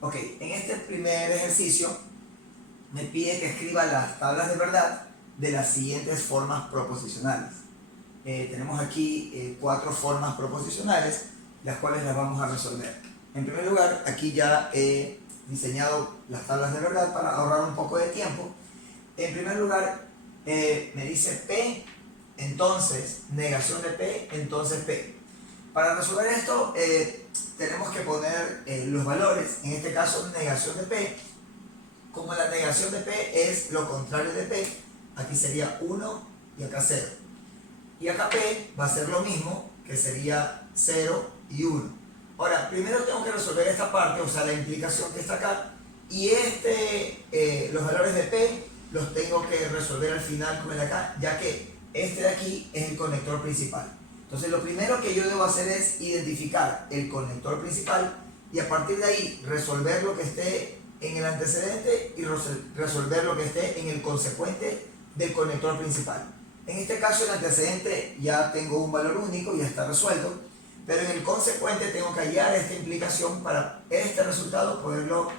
Ok, en este primer ejercicio me pide que escriba las tablas de verdad de las siguientes formas proposicionales. Tenemos aquí 4 formas proposicionales, las cuales las vamos a resolver. En primer lugar, aquí ya he diseñado las tablas de verdad para ahorrar un poco de tiempo. En primer lugar, me dice P, entonces negación de P, entonces P. Para resolver esto, tenemos que poner los valores, en este caso negación de P. Como la negación de P es lo contrario de P, aquí sería 1 y acá 0. Y acá P va a ser lo mismo, que sería 0 y 1. Ahora, primero tengo que resolver esta parte, o sea, la implicación que está acá, y los valores de P los tengo que resolver al final con el acá, ya que este de aquí es el conector principal. Entonces, lo primero que yo debo hacer es identificar el conector principal y a partir de ahí resolver lo que esté en el antecedente y resolver lo que esté en el consecuente del conector principal. En este caso el antecedente ya tengo un valor único, ya está resuelto, pero en el consecuente tengo que hallar esta implicación para este resultado poderlo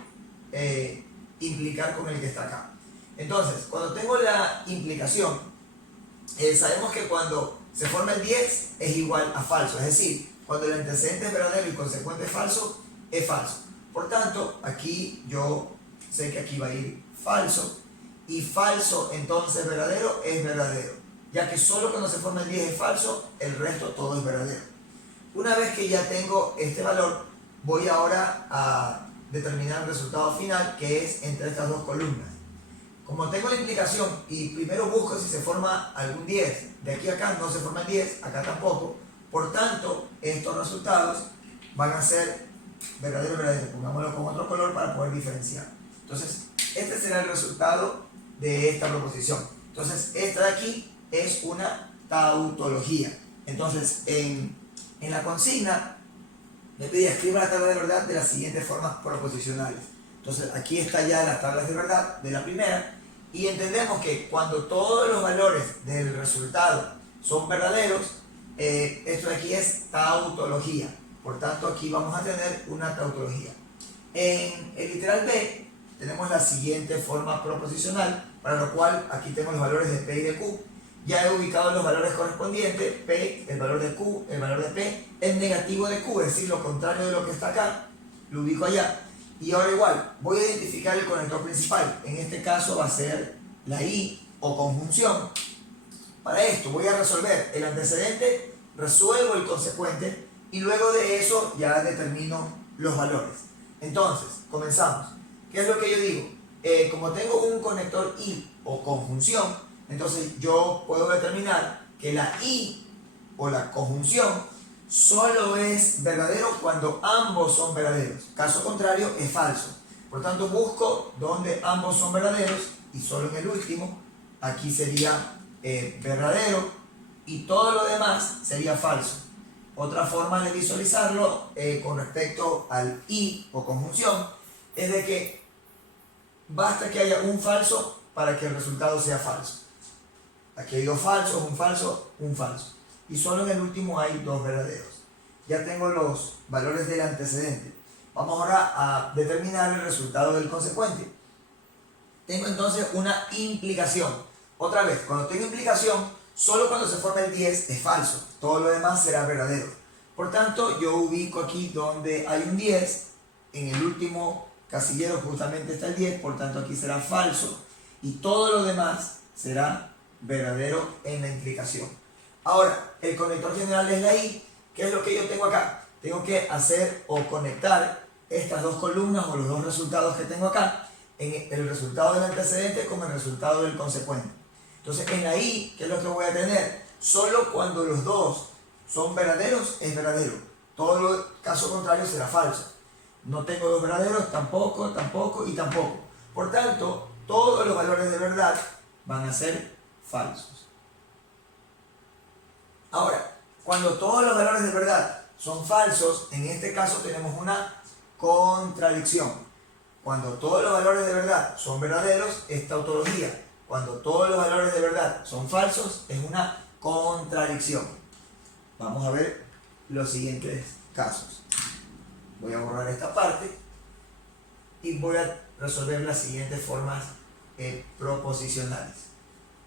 implicar con el que está acá. Entonces, cuando tengo la implicación, sabemos que cuando se forma el 10 es igual a falso, es decir, cuando el antecedente es verdadero y el consecuente es falso. Por tanto, aquí yo sé que aquí va a ir falso, y falso entonces verdadero es verdadero, ya que solo cuando se forma el 10 es falso, el resto todo es verdadero. Una vez que ya tengo este valor, voy ahora a determinar el resultado final, que es entre estas dos columnas. Como tengo la implicación y primero busco si se forma algún 10, de aquí a acá no se forma el 10, acá tampoco, por tanto, estos resultados van a ser verdadero y verdadero. Pongámoslo con otro color para poder diferenciar. Entonces, este será el resultado de esta proposición. Entonces, esta de aquí es una tautología. Entonces, en la consigna me pide escriba la tabla de verdad de las siguientes formas proposicionales. Entonces, aquí está ya las tablas de verdad de la primera, y entendemos que cuando todos los valores del resultado son verdaderos, esto de aquí es tautología. Por tanto, aquí vamos a tener una tautología. En el literal B tenemos la siguiente forma proposicional, para lo cual aquí tengo los valores de P y de Q. Ya he ubicado los valores correspondientes, P, el valor de Q, el valor de P, el negativo de Q, es decir, lo contrario de lo que está acá, lo ubico allá. Y ahora igual, voy a identificar el conector principal. En este caso va a ser la I o conjunción. Para esto voy a resolver el antecedente, resuelvo el consecuente y luego de eso ya determino los valores. Entonces, comenzamos. ¿Qué es lo que yo digo? Como tengo un conector I o conjunción, entonces yo puedo determinar que la I o la conjunción solo es verdadero cuando ambos son verdaderos. Caso contrario, es falso. Por tanto, busco donde ambos son verdaderos y solo en el último, aquí sería verdadero y todo lo demás sería falso. Otra forma de visualizarlo con respecto al I o conjunción es de que basta que haya un falso para que el resultado sea falso. Aquí hay dos falsos, un falso, un falso. Y solo en el último hay dos verdaderos. Ya tengo los valores del antecedente. Vamos ahora a determinar el resultado del consecuente. Tengo entonces una implicación. Otra vez, cuando tengo implicación, solo cuando se forma el 10 es falso. Todo lo demás será verdadero. Por tanto, yo ubico aquí donde hay un 10. En el último casillero justamente está el 10. Por tanto, aquí será falso. Y todo lo demás será verdadero en la implicación. Ahora, el conector general es la I. ¿Qué es lo que yo tengo acá? Tengo que hacer o conectar estas dos columnas o los dos resultados que tengo acá, en el resultado del antecedente con el resultado del consecuente. Entonces, en la I, ¿qué es lo que voy a tener? Solo cuando los dos son verdaderos, es verdadero. Todo lo caso contrario será falso. No tengo dos verdaderos, tampoco, tampoco y tampoco. Por tanto, todos los valores de verdad van a ser falsos. Ahora, cuando todos los valores de verdad son falsos, en este caso tenemos una contradicción. Cuando todos los valores de verdad son verdaderos, es tautología. Cuando todos los valores de verdad son falsos, es una contradicción. Vamos a ver los siguientes casos. Voy a borrar esta parte. y voy a resolver las siguientes formas proposicionales.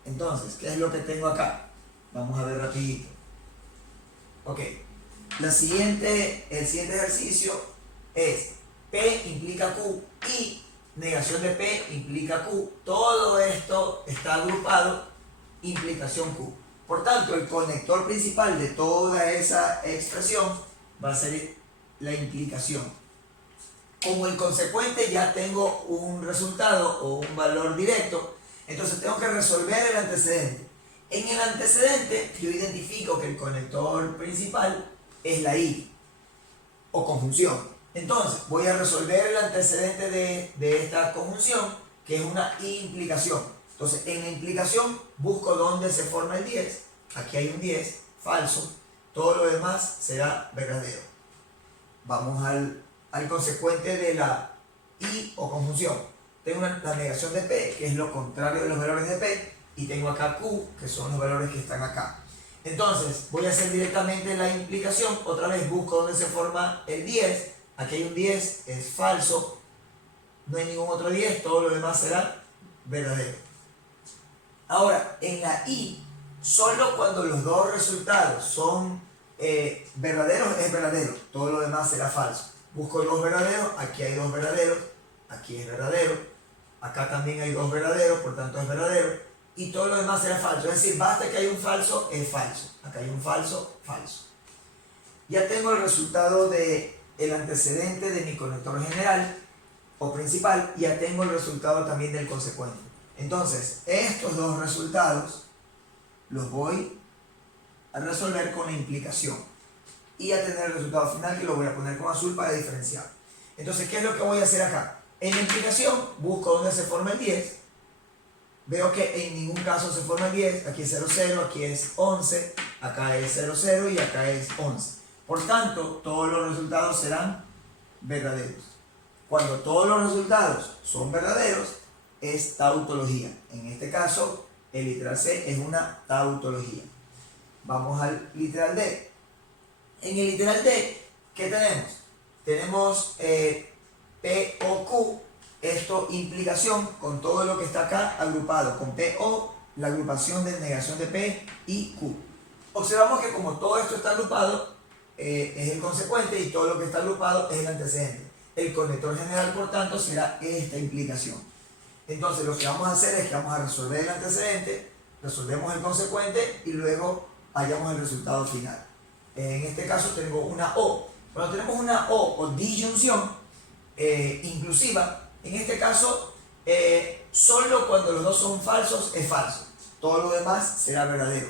Entonces, ¿qué es lo que tengo acá? Vamos a ver rapidito. Ok, el siguiente ejercicio es P implica Q y negación de P implica Q. Todo esto está agrupado, implicación Q. Por tanto, el conector principal de toda esa expresión va a ser la implicación. Como el consecuente ya tengo un resultado o un valor directo, entonces tengo que resolver el antecedente. En el antecedente yo identifico que el conector principal es la I o conjunción. Entonces voy a resolver el antecedente de esta conjunción, que es una implicación. Entonces en la implicación busco dónde se forma el 10. Aquí hay un 10, falso. Todo lo demás será verdadero. Vamos al consecuente de la I o conjunción. Tengo la negación de P, que es lo contrario de los valores de P, y tengo acá Q, que son los valores que están acá. Entonces voy a hacer directamente la implicación. Otra vez busco dónde se forma el 10. Aquí hay un 10, es falso. No hay ningún otro 10, todo lo demás será verdadero. Ahora, en la I, solo cuando los dos resultados son verdaderos es verdadero, todo lo demás será falso. Busco dos verdaderos, aquí hay dos verdaderos, aquí es verdadero, acá también hay dos verdaderos, por tanto es verdadero, y todo lo demás será falso. Es decir, basta que haya un falso, es falso. Acá hay un falso, falso. Ya tengo el resultado del antecedente de mi conector general o principal, y ya tengo el resultado también del consecuente. Entonces, estos dos resultados los voy a resolver con la implicación y a tener el resultado final, que lo voy a poner con azul para diferenciar. Entonces, ¿qué es lo que voy a hacer acá? En la implicación busco dónde se forma el 10. Veo que en ningún caso se forma el 10. Aquí es 0, 0, aquí es 11, acá es 0, 0 y acá es 11. Por tanto, todos los resultados serán verdaderos. Cuando todos los resultados son verdaderos, es tautología. En este caso, el literal C es una tautología. Vamos al literal D. En el literal D, ¿qué tenemos? Tenemos P o Q, esto implicación con todo lo que está acá agrupado, con P o la agrupación de negación de P y Q. Observamos que como todo esto está agrupado, es el consecuente, y todo lo que está agrupado es el antecedente. El conector general, por tanto, será esta implicación. Entonces lo que vamos a hacer es que vamos a resolver el antecedente, resolvemos el consecuente y luego hallamos el resultado final. En este caso tengo una O. Cuando tenemos una O disyunción inclusiva, en este caso solo cuando los dos son falsos es falso. Todo lo demás será verdadero.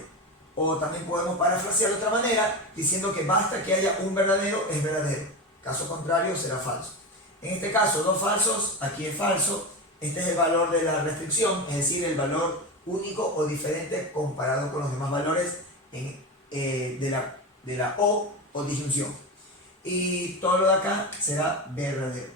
O también podemos parafrasear de otra manera diciendo que basta que haya un verdadero, es verdadero. Caso contrario será falso. En este caso, dos falsos, aquí es falso. Este es el valor de la restricción, es decir, el valor único o diferente comparado con los demás valores de la O disyunción. Y todo lo de acá será verdadero.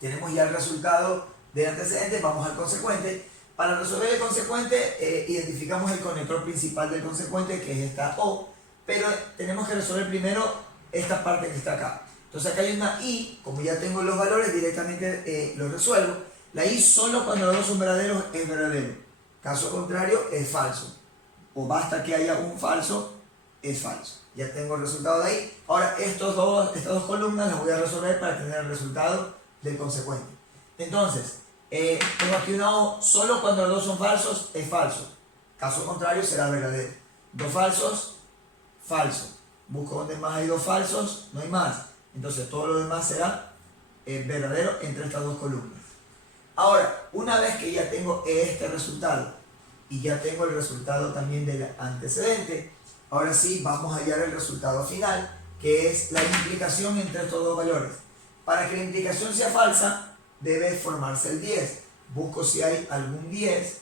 Tenemos ya el resultado del antecedente, vamos al consecuente. Para resolver el consecuente, identificamos el conector principal del consecuente, que es esta O, pero tenemos que resolver primero esta parte que está acá. Entonces acá hay una I, como ya tengo los valores, directamente lo resuelvo. La I solo cuando los dos son verdaderos es verdadero. Caso contrario es falso. O basta que haya un falso, es falso. Ya tengo el resultado de ahí. Ahora estas dos columnas las voy a resolver para tener el resultado del consecuente. Entonces, tengo aquí una O, solo cuando los dos son falsos es falso. Caso contrario será verdadero. Dos falsos, falso. Busco donde más hay dos falsos, no hay más. Entonces todo lo demás será verdadero entre estas dos columnas. Ahora, una vez que ya tengo este resultado y ya tengo el resultado también del antecedente, ahora sí vamos a hallar el resultado final, que es la implicación entre estos dos valores. Para que la implicación sea falsa, debe formarse el 10. Busco si hay algún 10.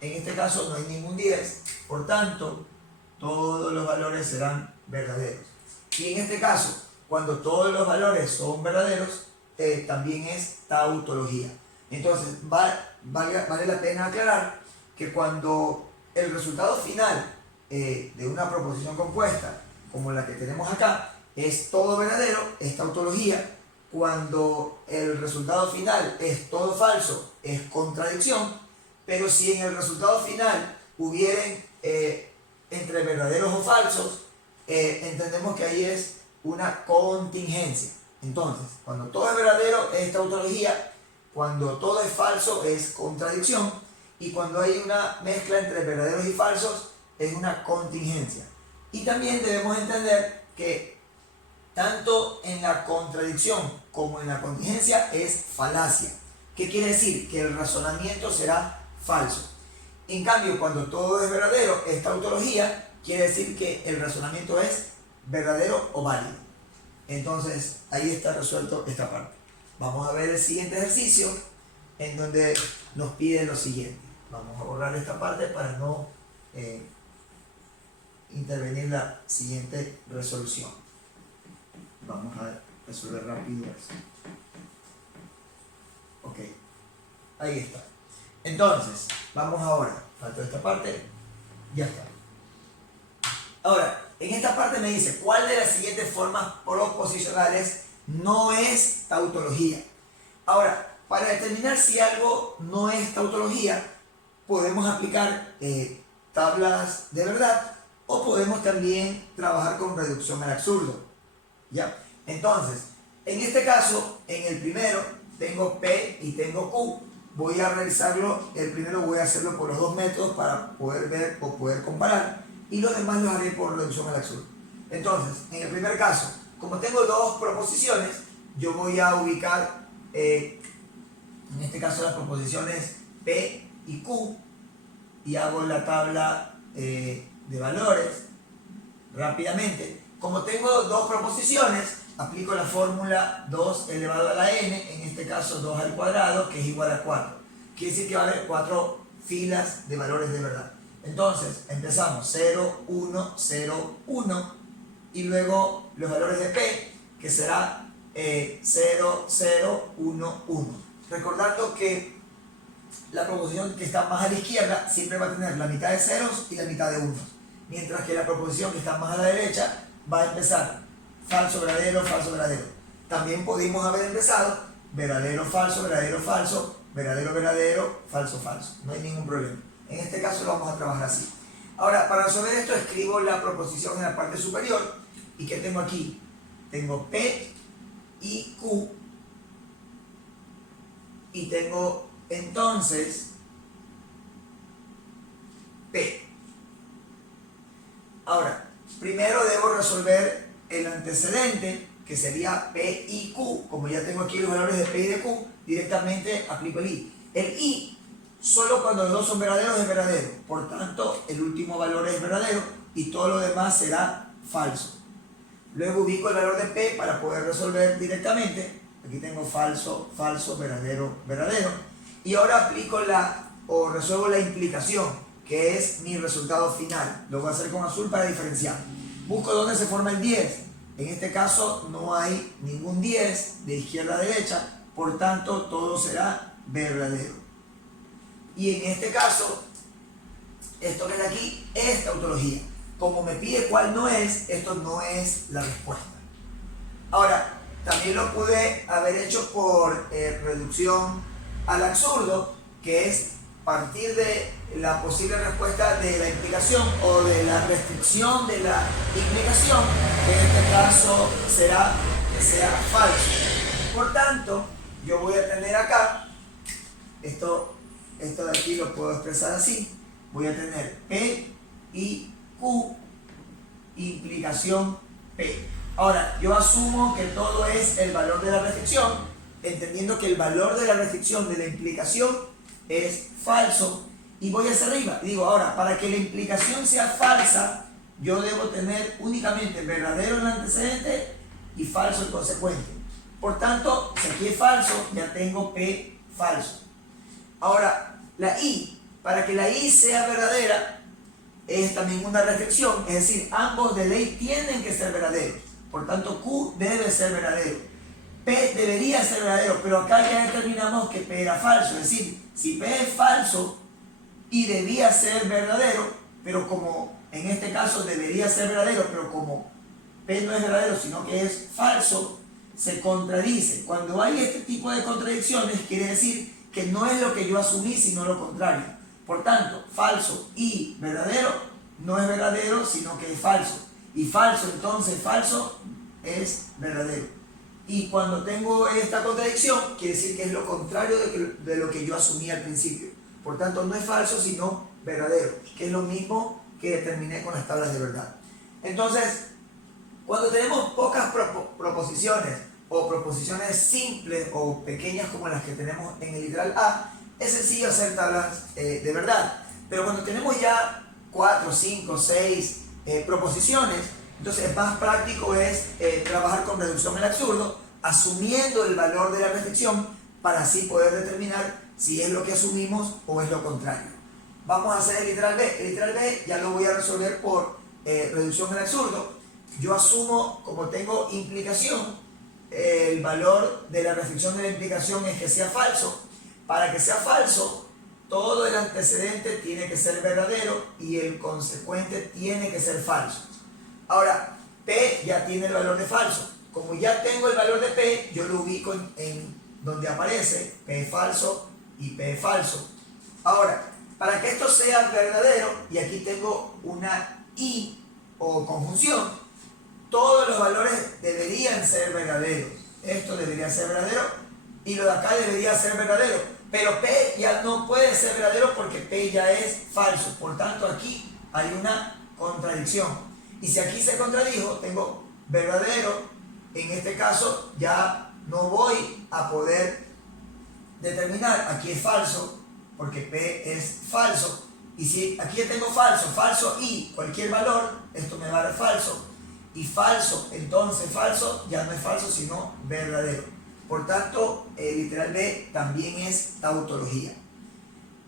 En este caso no hay ningún 10. Por tanto, todos los valores serán verdaderos. Y en este caso, cuando todos los valores son verdaderos, también es tautología. Entonces, vale la pena aclarar que cuando el resultado final de una proposición compuesta, como la que tenemos acá, es todo verdadero, es tautología. cuando el resultado final es todo falso, es contradicción, pero si en el resultado final hubieren entre verdaderos o falsos, entendemos que ahí es una contingencia. Entonces, cuando todo es verdadero es tautología, cuando todo es falso es contradicción, y cuando hay una mezcla entre verdaderos y falsos es una contingencia. Y también debemos entender que tanto en la contradicción como en la contingencia es falacia. ¿Qué quiere decir? Que el razonamiento será falso. En cambio, cuando todo es verdadero es tautología, quiere decir que el razonamiento es verdadero o válido. Entonces, ahí está resuelto esta parte. Vamos a ver el siguiente ejercicio, en donde nos pide lo siguiente. Vamos a borrar esta parte para no intervenir la siguiente resolución. Vamos a resolver rápido eso. Ok, ahí está. Entonces, vamos ahora. Faltó esta parte. Ya está. Ahora, en esta parte me dice, ¿cuál de las siguientes formas proposicionales no es tautología? Ahora, para determinar si algo no es tautología, podemos aplicar tablas de verdad o podemos también trabajar con reducción al absurdo. ¿Ya? Entonces, en este caso, en el primero, tengo P y tengo Q. Voy a realizarlo, el primero voy a hacerlo por los dos métodos para poder ver o poder comparar, y los demás los haré por reducción al absurdo. Entonces, en el primer caso, como tengo dos proposiciones, yo voy a ubicar, en este caso las proposiciones P y Q, y hago la tabla de valores rápidamente. Como tengo dos proposiciones, aplico la fórmula 2 elevado a la n, en este caso 2 al cuadrado, que es igual a 4. Quiere decir que va a haber 4 filas de valores de verdad. Entonces, empezamos 0, 1, 0, 1, y luego los valores de P, que será 0, 0, 1, 1. Recordando que la proposición que está más a la izquierda siempre va a tener la mitad de ceros y la mitad de unos, mientras que la proposición que está más a la derecha va a empezar falso, verdadero, falso, verdadero. También pudimos haber empezado verdadero, falso, verdadero, falso, verdadero, verdadero, falso, falso. No hay ningún problema. En este caso lo vamos a trabajar así. Ahora, para resolver esto, escribo la proposición en la parte superior. ¿Y qué tengo aquí? Tengo P y Q. Y tengo entonces P. Ahora, primero debo resolver el antecedente, que sería P y Q. Como ya tengo aquí los valores de P y de Q, directamente aplico el I. El I, solo cuando los dos son verdaderos, es verdadero. Por tanto, el último valor es verdadero y todo lo demás será falso. Luego ubico el valor de P para poder resolver directamente. Aquí tengo falso, falso, verdadero, verdadero. Y ahora aplico resuelvo la implicación, que es mi resultado final. Lo voy a hacer con azul para diferenciar. Busco dónde se forma el 10. En este caso no hay ningún 10 de izquierda a derecha, por tanto todo será verdadero. Y en este caso, esto que es aquí es tautología. Como me pide cuál no es, esto no es la respuesta. Ahora, también lo pude haber hecho por reducción al absurdo, que es partir de la posible respuesta de la implicación o de la restricción de la implicación, que en este caso será que sea falso. Por tanto, yo voy a tener acá, esto de aquí lo puedo expresar así, voy a tener P y Q, implicación P. Ahora, yo asumo que todo es el valor de la restricción, entendiendo que el valor de la restricción de la implicación es falso, y voy hacia arriba. Digo, ahora, para que la implicación sea falsa, yo debo tener únicamente verdadero en el antecedente y falso el consecuente. Por tanto, si aquí es falso, ya tengo P falso. Ahora, la I, para que la I sea verdadera, es también una restricción, es decir, ambos de ley tienen que ser verdaderos. Por tanto, Q debe ser verdadero. P debería ser verdadero, pero acá ya determinamos que P era falso. Es decir, si P es falso y debía ser verdadero, pero como en este caso debería ser verdadero, pero como P no es verdadero, sino que es falso, se contradice. Cuando hay este tipo de contradicciones, quiere decir que no es lo que yo asumí, sino lo contrario. Por tanto, falso y verdadero no es verdadero, sino que es falso. Y falso, entonces, falso es verdadero. Y cuando tengo esta contradicción, quiere decir que es lo contrario de lo que yo asumí al principio. Por tanto, no es falso, sino verdadero, que es lo mismo que determiné con las tablas de verdad. Entonces, cuando tenemos pocas proposiciones o proposiciones simples o pequeñas como las que tenemos en el literal A, es sencillo hacer tablas de verdad. Pero cuando tenemos ya 4, 5, 6 proposiciones, entonces más práctico es trabajar con reducción al absurdo, asumiendo el valor de la restricción para así poder determinar si es lo que asumimos o es lo contrario. Vamos a hacer el literal B. El literal B ya lo voy a resolver por reducción al absurdo. Yo asumo, como tengo implicación, el valor de la restricción de la implicación es que sea falso. Para que sea falso, todo el antecedente tiene que ser verdadero y el consecuente tiene que ser falso. Ahora, P ya tiene el valor de falso. Como ya tengo el valor de P, yo lo ubico en donde aparece P falso y P falso. Ahora, para que esto sea verdadero, y aquí tengo una I o conjunción, todos los valores deberían ser verdaderos. Esto debería ser verdadero y lo de acá debería ser verdadero. Pero P ya no puede ser verdadero porque P ya es falso. Por tanto, aquí hay una contradicción. Y si aquí se contradijo, tengo verdadero. En este caso ya no voy a poder determinar. Aquí es falso porque P es falso. Y si aquí ya tengo falso, falso y cualquier valor, esto me va a dar falso. Y falso, entonces falso, ya no es falso, sino verdadero. Por tanto, el literal B también es tautología.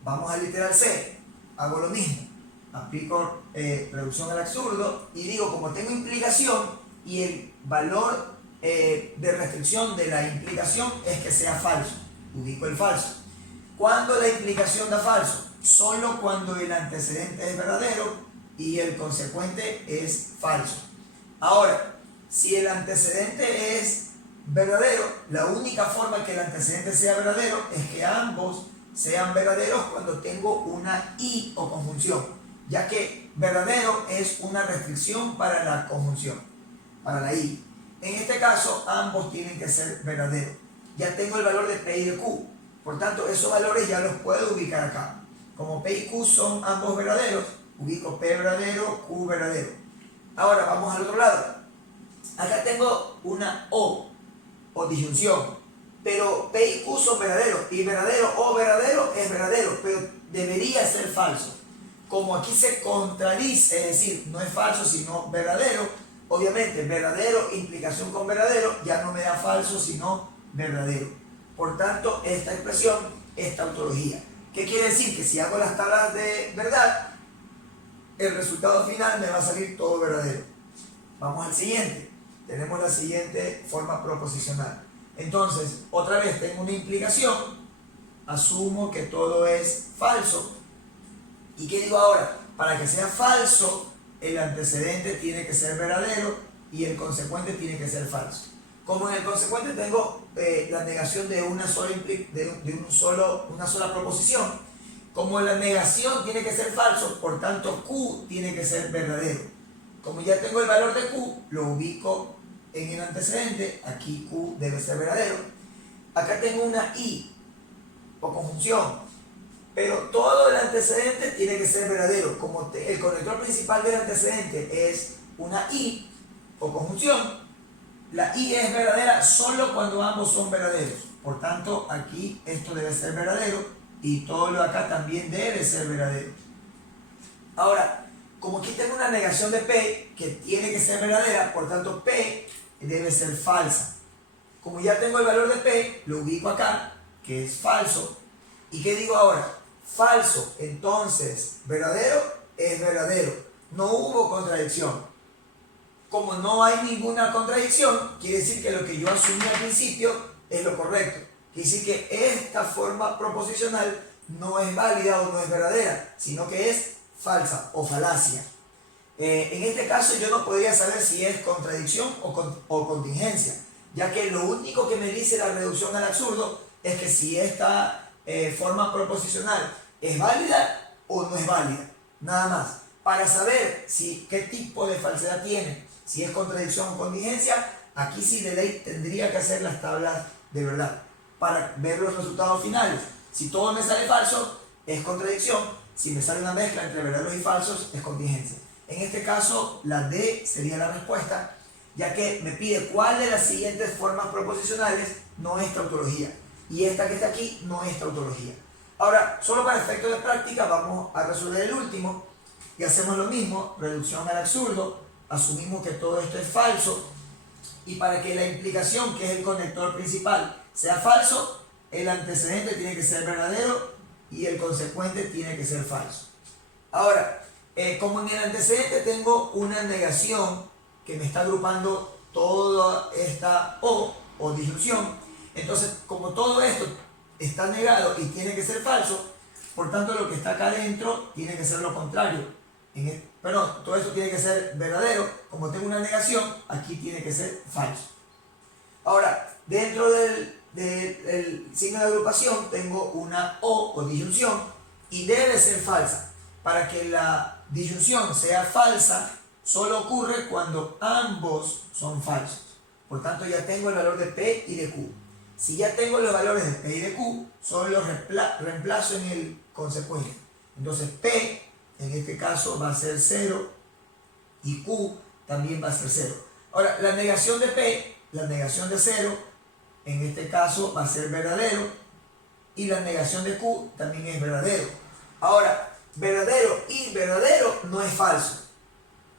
Vamos al literal C. Hago lo mismo. Aplico reducción al absurdo y digo, como tengo implicación y el valor de restricción de la implicación es que sea falso, ubico el falso. ¿Cuándo la implicación da falso? Solo cuando el antecedente es verdadero y el consecuente es falso. Ahora, si el antecedente es verdadero, la única forma que el antecedente sea verdadero es que ambos sean verdaderos cuando tengo una I o conjunción, ya que verdadero es una restricción para la conjunción, para la I. En este caso, ambos tienen que ser verdaderos. Ya tengo el valor de P y de Q, por tanto, esos valores ya los puedo ubicar acá. Como P y Q son ambos verdaderos, ubico P verdadero, Q verdadero. Ahora vamos al otro lado. Acá tengo una O disyunción, pero P y Q son verdaderos, y verdadero o verdadero es verdadero, pero debería ser falso. Como aquí se contradice, es decir, no es falso sino verdadero, obviamente verdadero, implicación con verdadero, ya no me da falso sino verdadero. Por tanto, esta expresión es tautología. ¿Qué quiere decir? Que si hago las tablas de verdad, el resultado final me va a salir todo verdadero. Vamos al siguiente. Tenemos la siguiente forma proposicional. Entonces, otra vez tengo una implicación, asumo que todo es falso. ¿Y qué digo ahora? Para que sea falso, el antecedente tiene que ser verdadero y el consecuente tiene que ser falso. Como en el consecuente tengo la negación de una sola proposición, como la negación tiene que ser falso, por tanto Q tiene que ser verdadero. Como ya tengo el valor de Q, lo ubico en el antecedente, aquí Q debe ser verdadero. Acá tengo una I o conjunción, pero todo el antecedente tiene que ser verdadero. Como el conector principal del antecedente es una I o conjunción, la I es verdadera solo cuando ambos son verdaderos. Por tanto, aquí esto debe ser verdadero y todo lo de acá también debe ser verdadero. Ahora, como aquí tengo una negación de P que tiene que ser verdadera, por tanto P debe ser falsa. Como ya tengo el valor de P, lo ubico acá, que es falso. ¿Y qué digo ahora? Falso, entonces verdadero es verdadero. No hubo contradicción. Como no hay ninguna contradicción, quiere decir que lo que yo asumí al principio es lo correcto. Quiere decir que esta forma proposicional no es válida o no es verdadera, sino que es falsa o falacia. En este caso yo no podría saber si es contradicción o contingencia, ya que lo único que me dice la reducción al absurdo es que si esta forma proposicional es válida o no es válida, nada más. Para saber qué tipo de falsedad tiene, si es contradicción o contingencia, aquí sí de ley tendría que hacer las tablas de verdad para ver los resultados finales. Si todo me sale falso, es contradicción. Si me sale una mezcla entre verdaderos y falsos, es contingencia. En este caso, la D sería la respuesta, ya que me pide cuál de las siguientes formas proposicionales no es tautología. Y esta que está aquí no es tautología. Ahora, solo para efectos de práctica, vamos a resolver el último y hacemos lo mismo, reducción al absurdo. Asumimos que todo esto es falso y para que la implicación, que es el conector principal, sea falso, el antecedente tiene que ser verdadero y el consecuente tiene que ser falso. Ahora, como en el antecedente tengo una negación que me está agrupando toda esta o disyunción, entonces como todo esto está negado y tiene que ser falso, por tanto lo que está acá adentro tiene que ser lo contrario. Perdón, todo esto tiene que ser verdadero, como tengo una negación, aquí tiene que ser falso. Ahora, dentro del signo de agrupación tengo una o disyunción y debe ser falsa. Para que la disyunción sea falsa, solo ocurre cuando ambos son falsos. Por tanto, ya tengo el valor de P y de Q. Si ya tengo los valores de P y de Q, solo los reemplazo en el consecuente. Entonces, P en este caso va a ser 0 y Q también va a ser 0. Ahora, la negación de P, la negación de 0, en este caso va a ser verdadero y la negación de Q también es verdadero. Ahora, verdadero y verdadero no es falso,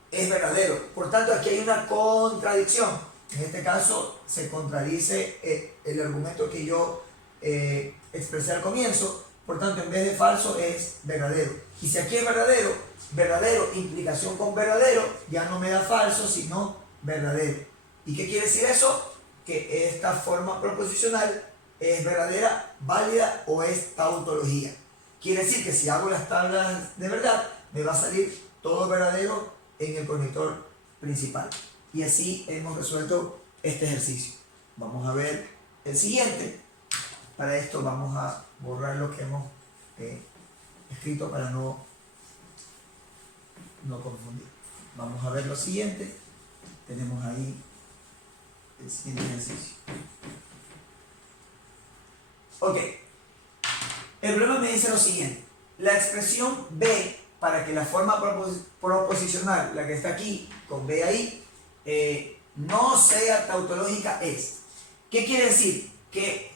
es verdadero. Por tanto, aquí hay una contradicción. En este caso se contradice el argumento que yo expresé al comienzo. Por tanto, en vez de falso es verdadero. Y si aquí es verdadero, verdadero, implicación con verdadero, ya no me da falso, sino verdadero. ¿Y qué quiere decir eso? Que esta forma proposicional es verdadera, válida o es tautología. Quiere decir que si hago las tablas de verdad, me va a salir todo verdadero en el conector principal. Y así hemos resuelto este ejercicio. Vamos a ver el siguiente. Para esto vamos a borrar lo que hemos escrito para no confundir. Vamos a ver lo siguiente. Tenemos ahí el siguiente ejercicio. Ok. El problema me dice lo siguiente. La expresión B, para que la forma proposicional, la que está aquí, con B ahí, no sea tautológica es. ¿Qué quiere decir? Que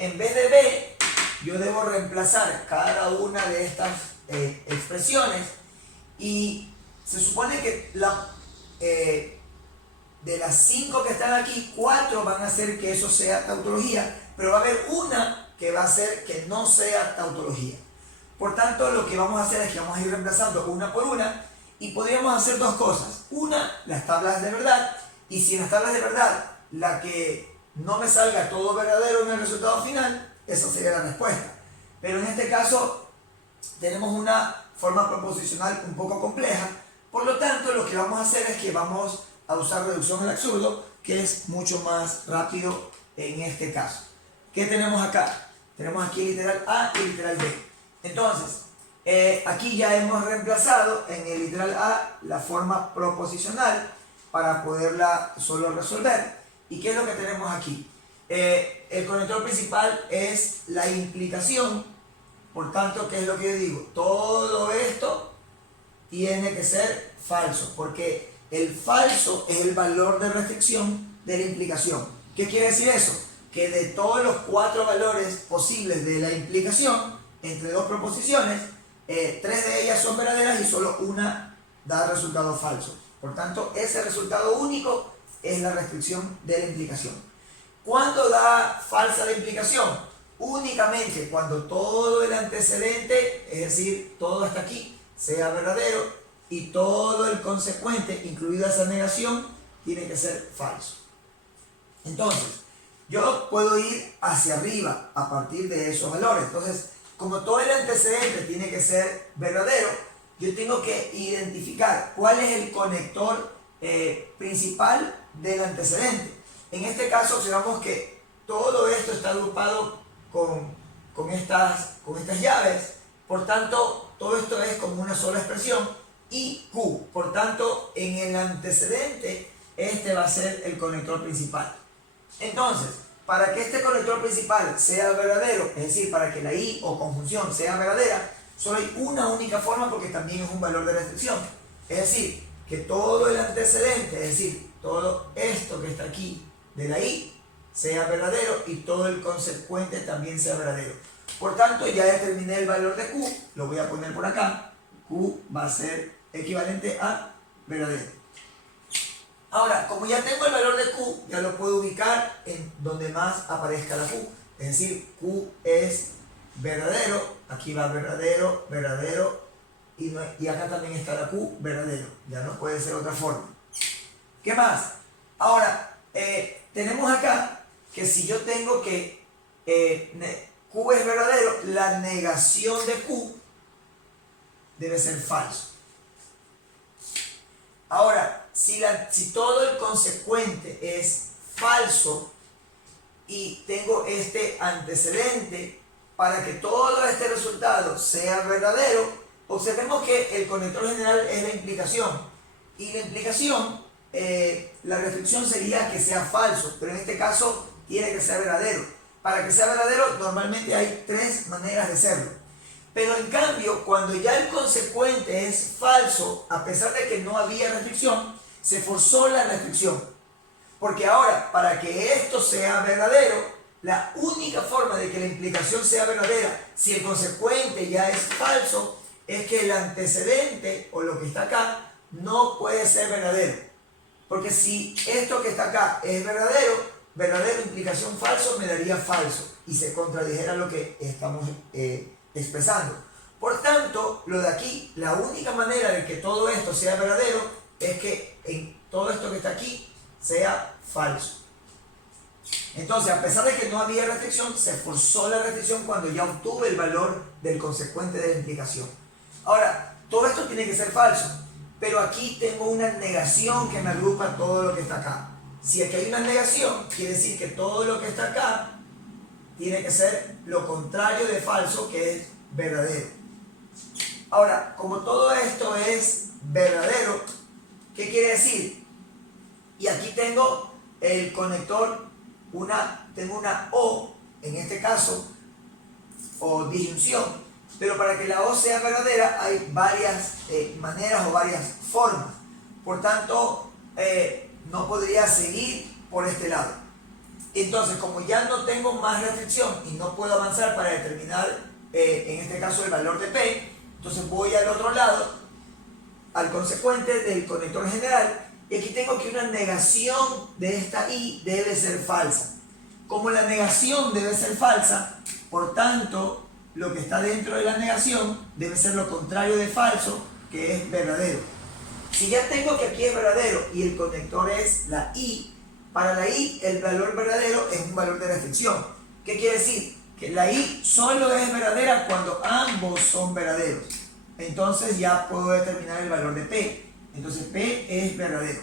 en vez de B, yo debo reemplazar cada una de estas expresiones y se supone que de las 5 que están aquí, 4 van a hacer que eso sea tautología, pero va a haber una que va a hacer que no sea tautología. Por tanto, lo que vamos a hacer es que vamos a ir reemplazando una por una y podríamos hacer dos cosas. Una, las tablas de verdad, y si en las tablas de verdad la que no me salga todo verdadero en el resultado final, esa sería la respuesta. Pero en este caso tenemos una forma proposicional un poco compleja, por lo tanto lo que vamos a hacer es que vamos a usar reducción al absurdo, que es mucho más rápido en este caso. ¿Qué tenemos acá? Tenemos aquí literal A y literal B. Entonces, aquí ya hemos reemplazado en el literal A la forma proposicional para poderla solo resolver. ¿Y qué es lo que tenemos aquí? El conector principal es la implicación. Por tanto, ¿qué es lo que yo digo? Todo esto tiene que ser falso, porque el falso es el valor de restricción de la implicación. ¿Qué quiere decir eso? Que de todos los 4 valores posibles de la implicación, entre dos proposiciones, 3 de ellas son verdaderas y solo una da resultado falso. Por tanto, ese resultado único es la restricción de la implicación. ¿Cuándo da falsa la implicación? Únicamente cuando todo el antecedente, es decir, todo hasta aquí, sea verdadero y todo el consecuente, incluida esa negación, tiene que ser falso. Entonces, yo puedo ir hacia arriba a partir de esos valores. Entonces, como todo el antecedente tiene que ser verdadero, yo tengo que identificar cuál es el conector principal del antecedente. En este caso observamos que todo esto está agrupado con estas llaves, por tanto todo esto es como una sola expresión y Q, por tanto en el antecedente este va a ser el conector principal. Entonces, para que este conector principal sea verdadero, es decir, para que la I o conjunción sea verdadera, solo hay una única forma porque también es un valor de restricción. Es decir, que todo el antecedente, es decir, todo esto que está aquí de la I sea verdadero y todo el consecuente también sea verdadero. Por tanto, ya determiné el valor de Q, lo voy a poner por acá. Q va a ser equivalente a verdadero. Ahora, como ya tengo el valor de Q, ya lo puedo ubicar en donde más aparezca la Q. Es decir, Q es verdadero, aquí va verdadero, verdadero, y acá también está la Q, verdadero. Ya no puede ser otra forma. ¿Qué más? Ahora, tenemos acá que si yo tengo que Q es verdadero, la negación de Q debe ser falso. Ahora, si todo el consecuente es falso y tengo este antecedente para que todo este resultado sea verdadero, observemos que el conector general es la implicación. Y la implicación, la restricción sería que sea falso, pero en este caso tiene que ser verdadero. Para que sea verdadero, normalmente hay tres maneras de serlo. Pero en cambio, cuando ya el consecuente es falso, a pesar de que no había restricción, se forzó la restricción. Porque ahora, para que esto sea verdadero, la única forma de que la implicación sea verdadera, si el consecuente ya es falso, es que el antecedente, o lo que está acá, no puede ser verdadero. Porque si esto que está acá es verdadero, verdadero implicación falso me daría falso. Y se contradijera lo que estamos expresando. Por tanto, lo de aquí, la única manera de que todo esto sea verdadero es que en todo esto que está aquí sea falso. Entonces, a pesar de que no había restricción, se forzó la restricción cuando ya obtuve el valor del consecuente de la implicación. Ahora, todo esto tiene que ser falso, pero aquí tengo una negación que me agrupa todo lo que está acá. Si aquí hay una negación, quiere decir que todo lo que está acá tiene que ser lo contrario de falso, que es verdadero. Ahora, como todo esto es verdadero, ¿qué quiere decir? Y aquí tengo el conector, tengo una O, en este caso, o disyunción, pero para que la O sea verdadera hay varias maneras o varias formas. Por tanto, no podría seguir por este lado. Entonces, como ya no tengo más restricción y no puedo avanzar para determinar, en este caso, el valor de P, entonces voy al otro lado, al consecuente del conector general, y aquí tengo que una negación de esta I debe ser falsa. Como la negación debe ser falsa, por tanto, lo que está dentro de la negación debe ser lo contrario de falso, que es verdadero. Si ya tengo que aquí es verdadero y el conector es la I, para la I el valor verdadero es un valor de restricción. ¿Qué quiere decir? Que la I solo es verdadera cuando ambos son verdaderos. Entonces ya puedo determinar el valor de P. Entonces P es verdadero.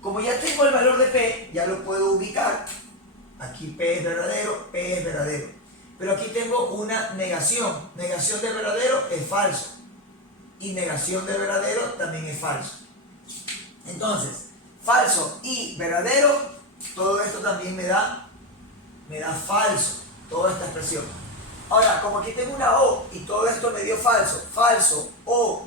Como ya tengo el valor de P, ya lo puedo ubicar. Aquí P es verdadero, P es verdadero. Pero aquí tengo una negación. Negación de verdadero es falso. Y negación de verdadero también es falso. Entonces, falso y verdadero, todo esto también me da falso, toda esta expresión. Ahora, como aquí tengo una O y todo esto me dio falso, falso, O,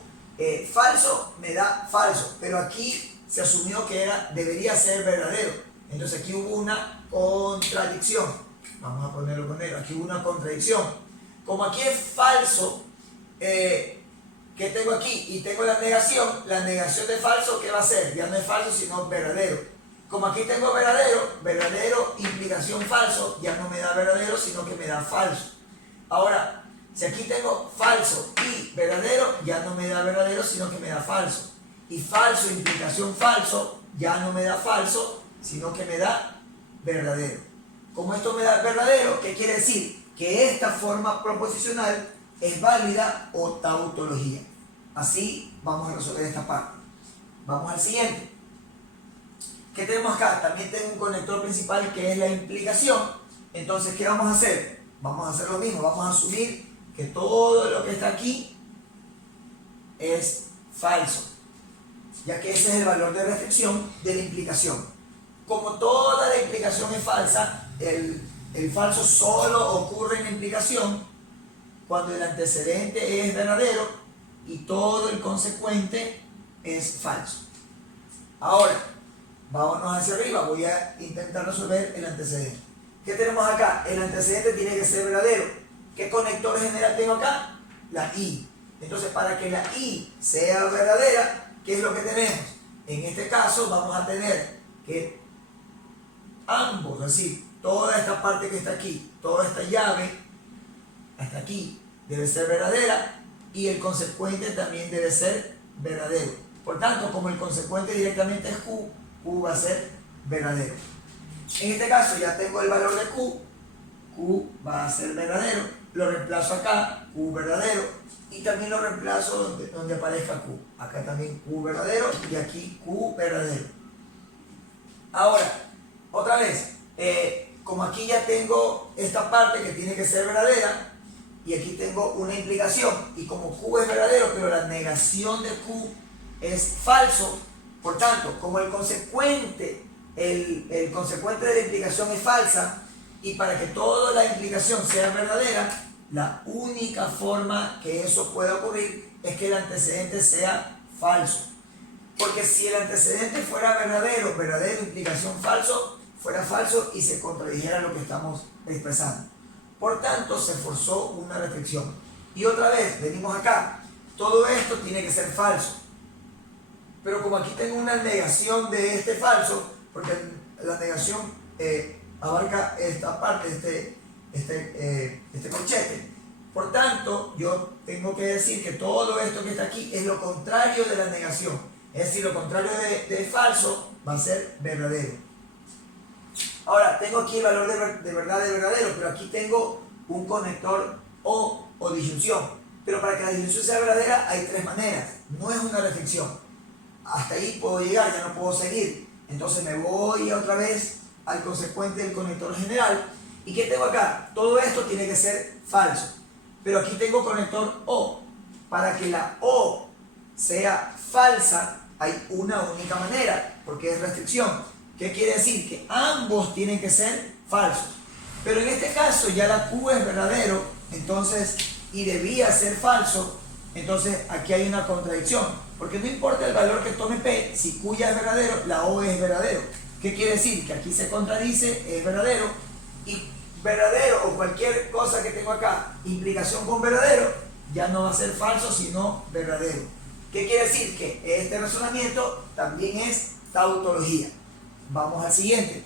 falso me da falso, pero aquí se asumió que debería ser verdadero. Entonces aquí hubo una contradicción. Vamos a ponerlo con negro. Aquí hubo una contradicción. Como aquí es falso, ¿qué tengo aquí? Y tengo la negación de falso, ¿qué va a ser? Ya no es falso, sino verdadero. Como aquí tengo verdadero, verdadero, implicación falso, ya no me da verdadero, sino que me da falso. Ahora, si aquí tengo falso y verdadero, ya no me da verdadero, sino que me da falso. Y falso, implicación falso, ya no me da falso, sino que me da verdadero. Como esto me da verdadero, ¿qué quiere decir? Que esta forma proposicional es válida o tautología. Así vamos a resolver esta parte. Vamos al siguiente. ¿Qué tenemos acá? También tengo un conector principal que es la implicación. Entonces, ¿qué vamos a hacer? Vamos a hacer lo mismo, vamos a asumir que todo lo que está aquí es falso, ya que ese es el valor de restricción de la implicación. Como toda la implicación es falsa, el falso solo ocurre en la implicación cuando el antecedente es verdadero y todo el consecuente es falso. Ahora, vámonos hacia arriba, voy a intentar resolver el antecedente. ¿Qué tenemos acá? El antecedente tiene que ser verdadero. ¿Qué conector general tengo acá? La I. Entonces, para que la I sea verdadera, ¿qué es lo que tenemos? En este caso vamos a tener que ambos, es decir, toda esta parte que está aquí, toda esta llave, hasta aquí, debe ser verdadera y el consecuente también debe ser verdadero. Por tanto, como el consecuente directamente es Q, Q va a ser verdadero. En este caso ya tengo el valor de Q, Q va a ser verdadero, lo reemplazo acá, Q verdadero, y también lo reemplazo donde aparezca Q. Acá también Q verdadero y aquí Q verdadero. Ahora, otra vez, como aquí ya tengo esta parte que tiene que ser verdadera, y aquí tengo una implicación, y como Q es verdadero, pero la negación de Q es falso, por tanto, como el consecuente de la implicación es falsa, y para que toda la implicación sea verdadera, la única forma que eso pueda ocurrir es que el antecedente sea falso. Porque si el antecedente fuera verdadero, implicación falso, fuera falso y se contradijera lo que estamos expresando. Por tanto, se forzó una restricción. Y otra vez, venimos acá. Todo esto tiene que ser falso. Pero como aquí tengo una negación de este falso, porque la negación abarca esta parte, este corchete. Por tanto, yo tengo que decir que todo esto que está aquí es lo contrario de la negación. Es decir, lo contrario de falso va a ser verdadero. Ahora, tengo aquí el valor de verdadero, pero aquí tengo un conector o disyunción. Pero para que la disyunción sea verdadera hay tres maneras. No es una restricción. Hasta ahí puedo llegar, ya no puedo seguir. Entonces me voy otra vez al consecuente del conector general. ¿Y qué tengo acá? Todo esto tiene que ser falso. Pero aquí tengo conector O. Para que la O sea falsa, hay una única manera, porque es restricción. ¿Qué quiere decir? Que ambos tienen que ser falsos. Pero en este caso ya la Q es verdadero, entonces, y debía ser falso, entonces aquí hay una contradicción. Porque no importa el valor que tome P, si Q ya es verdadero, la O es verdadero. ¿Qué quiere decir? Que aquí se contradice, es verdadero, y verdadero o cualquier cosa que tengo acá, implicación con verdadero, ya no va a ser falso, sino verdadero. ¿Qué quiere decir? Que este razonamiento también es tautología. Vamos al siguiente.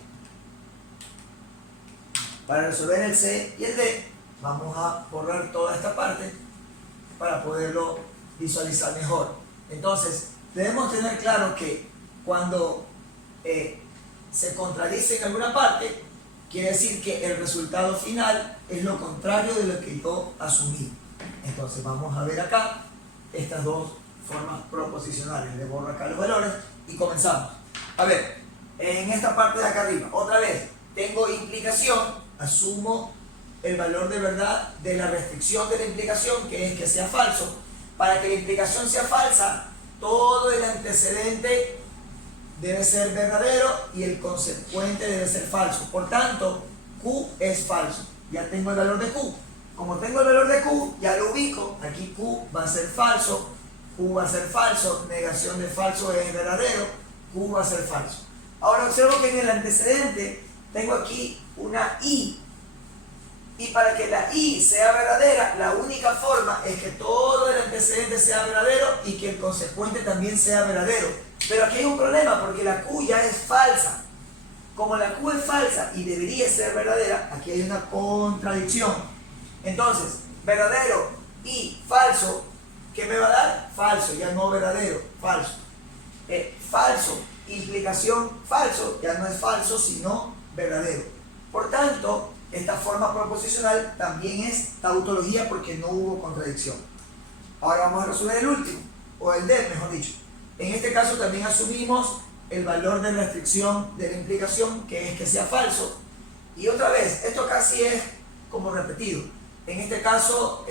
Para resolver el C y el D, vamos a borrar toda esta parte para poderlo visualizar mejor. Entonces, debemos tener claro que cuando se contradice en alguna parte, quiere decir que el resultado final es lo contrario de lo que yo asumí. Entonces, vamos a ver acá estas dos formas proposicionales. Le borro acá los valores y comenzamos. A ver, en esta parte de acá arriba, otra vez, tengo implicación, asumo el valor de verdad de la restricción de la implicación, que es que sea falso. Para que la implicación sea falsa, todo el antecedente debe ser verdadero y el consecuente debe ser falso. Por tanto, Q es falso. Ya tengo el valor de Q. Como tengo el valor de Q, ya lo ubico. Aquí Q va a ser falso, Q va a ser falso, negación de falso es verdadero, Q va a ser falso. Ahora observo que en el antecedente tengo aquí una I. Y para que la I sea verdadera, la única forma es que todo el antecedente sea verdadero y que el consecuente también sea verdadero. Pero aquí hay un problema porque la Q ya es falsa. Como la Q es falsa y debería ser verdadera, aquí hay una contradicción. Entonces, verdadero y falso, ¿qué me va a dar? Falso, ya no verdadero, falso. Falso, implicación falso, ya no es falso, sino verdadero. Por tanto, esta forma proposicional también es tautología porque no hubo contradicción. Ahora vamos a resolver el último, o el D, mejor dicho. En este caso también asumimos el valor de restricción de la implicación, que es que sea falso. Y otra vez, esto casi es como repetido. En este caso,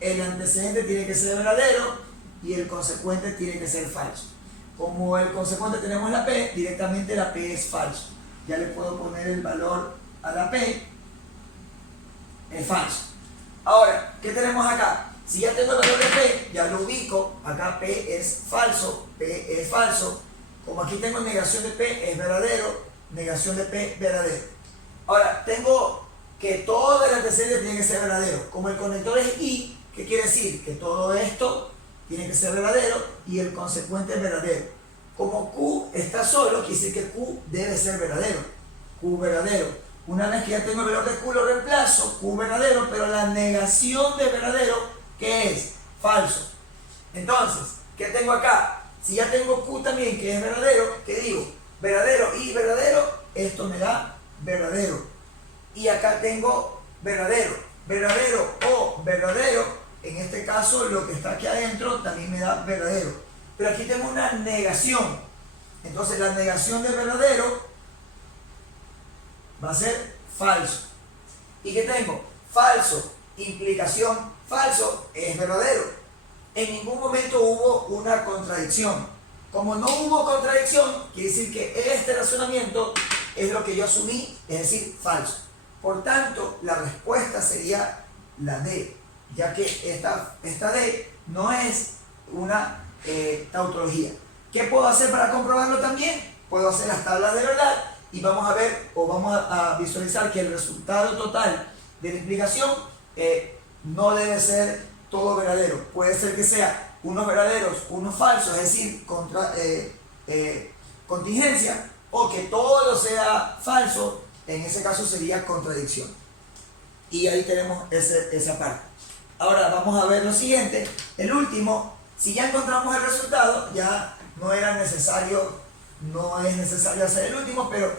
el antecedente tiene que ser verdadero y el consecuente tiene que ser falso. Como el consecuente tenemos la P, directamente la P es falso. Ya le puedo poner el valor a la P, es falso. Ahora, ¿qué tenemos acá? Si ya tengo el valor de P, ya lo ubico, acá P es falso, P es falso. Como aquí tengo negación de P, es verdadero, negación de P, verdadero. Ahora, tengo que todo el antecedente tiene que ser verdadero. Como el conector es I, ¿qué quiere decir? Que todo esto tiene que ser verdadero y el consecuente es verdadero. Como Q está solo, quiere decir que Q debe ser verdadero. Q verdadero. Una vez que ya tengo el valor de Q, lo reemplazo, Q verdadero, pero la negación de verdadero, ¿qué es? Falso. Entonces, ¿qué tengo acá? Si ya tengo Q también, que es verdadero, ¿qué digo? Verdadero y verdadero, esto me da verdadero. Y acá tengo verdadero. Verdadero o verdadero, en este caso lo que está aquí adentro también me da verdadero. Pero aquí tengo una negación. Entonces la negación de verdadero va a ser falso. ¿Y qué tengo? Falso, implicación, falso, es verdadero. En ningún momento hubo una contradicción. Como no hubo contradicción, quiere decir que este razonamiento es lo que yo asumí, es decir, falso. Por tanto, la respuesta sería la D, ya que esta D no es una tautología. ¿Qué puedo hacer para comprobarlo también? Puedo hacer las tablas de verdad y vamos a ver o vamos a visualizar que el resultado total de la implicación no debe ser todo verdadero. Puede ser que sea unos verdaderos, unos falsos, es decir, contingencia, o que todo sea falso, en ese caso sería contradicción. Y ahí tenemos esa parte. Ahora vamos a ver lo siguiente, el último. Si ya encontramos el resultado, ya no es necesario hacer el último, pero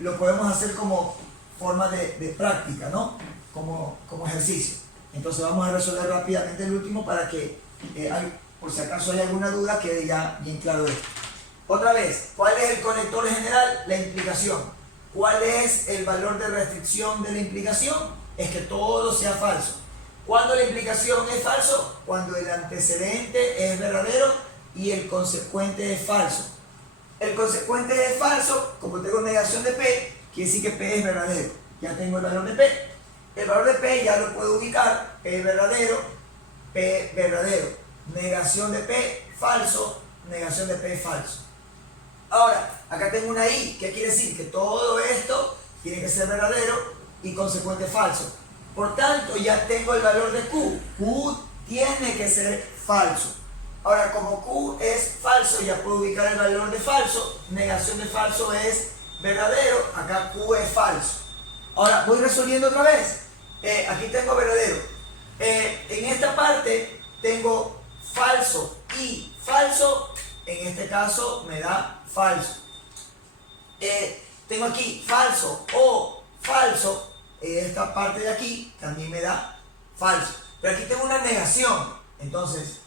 lo podemos hacer como forma de práctica, ¿no? Como ejercicio. Entonces vamos a resolver rápidamente el último para que, por si acaso hay alguna duda, quede ya bien claro esto. Otra vez, ¿cuál es el conector general? La implicación. ¿Cuál es el valor de restricción de la implicación? Es que todo sea falso. ¿Cuándo la implicación es falso? Cuando el antecedente es verdadero y el consecuente es falso. El consecuente es falso, como tengo negación de P, quiere decir que P es verdadero. Ya tengo el valor de P. El valor de P ya lo puedo ubicar, P es verdadero, P verdadero. Negación de P, falso, negación de P, falso. Ahora, acá tengo una I, ¿qué quiere decir? Que todo esto tiene que ser verdadero y consecuente falso. Por tanto, ya tengo el valor de Q. Q tiene que ser falso. Ahora, como Q es falso, ya puedo ubicar el valor de falso. Negación de falso es verdadero, acá Q es falso. Ahora, voy resolviendo otra vez. Aquí tengo verdadero. En esta parte tengo falso y falso. En este caso me da falso. Tengo aquí falso o falso. Esta parte de aquí también me da falso. Pero aquí tengo una negación. Entonces,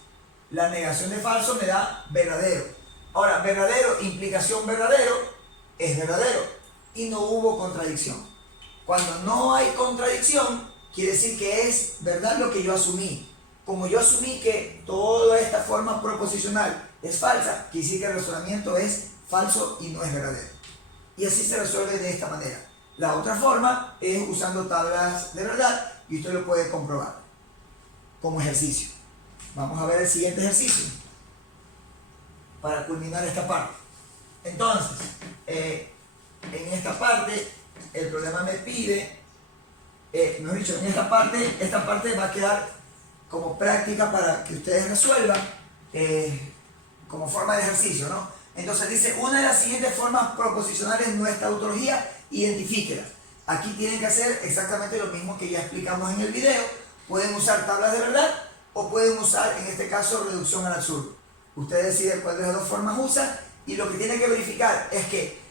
la negación de falso me da verdadero. Ahora, verdadero, implicación verdadero, es verdadero. Y no hubo contradicción. Cuando no hay contradicción, quiere decir que es verdad lo que yo asumí. Como yo asumí que toda esta forma proposicional es falsa, quiere decir que el razonamiento es falso y no es verdadero. Y así se resuelve de esta manera. La otra forma es usando tablas de verdad y usted lo puede comprobar como ejercicio. Vamos a ver el siguiente ejercicio para culminar esta parte. Entonces, en esta parte, el problema me pide, mejor dicho, en esta parte va a quedar como práctica para que ustedes resuelvan como forma de ejercicio, ¿no? Entonces dice, una de las siguientes formas proposicionales no es tautología, identifíquelas. Aquí tienen que hacer exactamente lo mismo que ya explicamos en el video. Pueden usar tablas de verdad o pueden usar, en este caso, reducción al absurdo. Ustedes deciden cuál de las dos formas usan y lo que tienen que verificar es que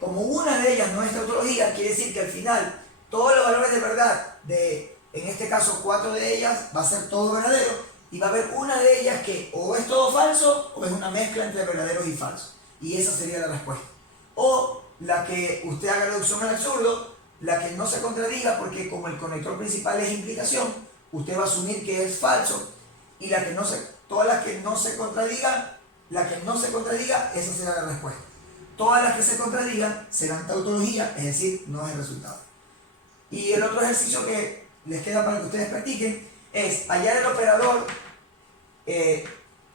como una de ellas no es tautología, quiere decir que al final todos los valores de verdad en este caso 4 de ellas va a ser todo verdadero y va a haber una de ellas que o es todo falso o es una mezcla entre verdaderos y falsos. y esa sería la respuesta. O la que usted haga reducción al absurdo, la que no se contradiga, porque como el conector principal es implicación, usted va a asumir que es falso, y la que no se, todas las que no se contradigan, la que no se contradiga, esa será la respuesta. Todas las que se contradigan serán tautología, es decir, no es el resultado. Y el otro ejercicio que les queda para que ustedes practiquen es hallar el operador, en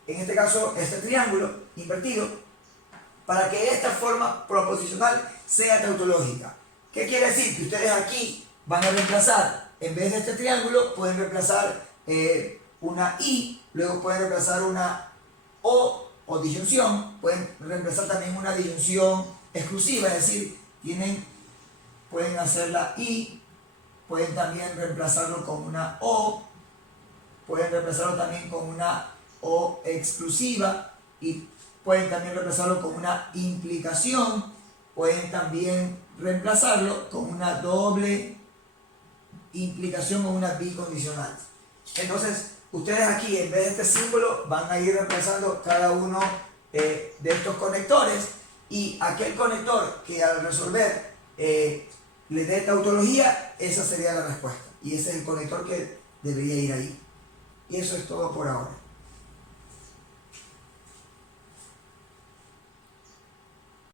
este caso este triángulo invertido, para que esta forma proposicional sea tautológica. ¿Qué quiere decir? Que ustedes aquí van a reemplazar, en vez de este triángulo, pueden reemplazar una I, luego pueden reemplazar una o disyunción, pueden reemplazar también una disyunción exclusiva, es decir, pueden hacer la I, pueden también reemplazarlo con una O, pueden reemplazarlo también con una O exclusiva y pueden también reemplazarlo con una implicación, pueden también reemplazarlo con una doble implicación o una bicondicional. Entonces, ustedes aquí, en vez de este símbolo, van a ir reemplazando cada uno de estos conectores, y aquel conector que al resolver le dé tautología, esa sería la respuesta. Y ese es el conector que debería ir ahí. Y eso es todo por ahora.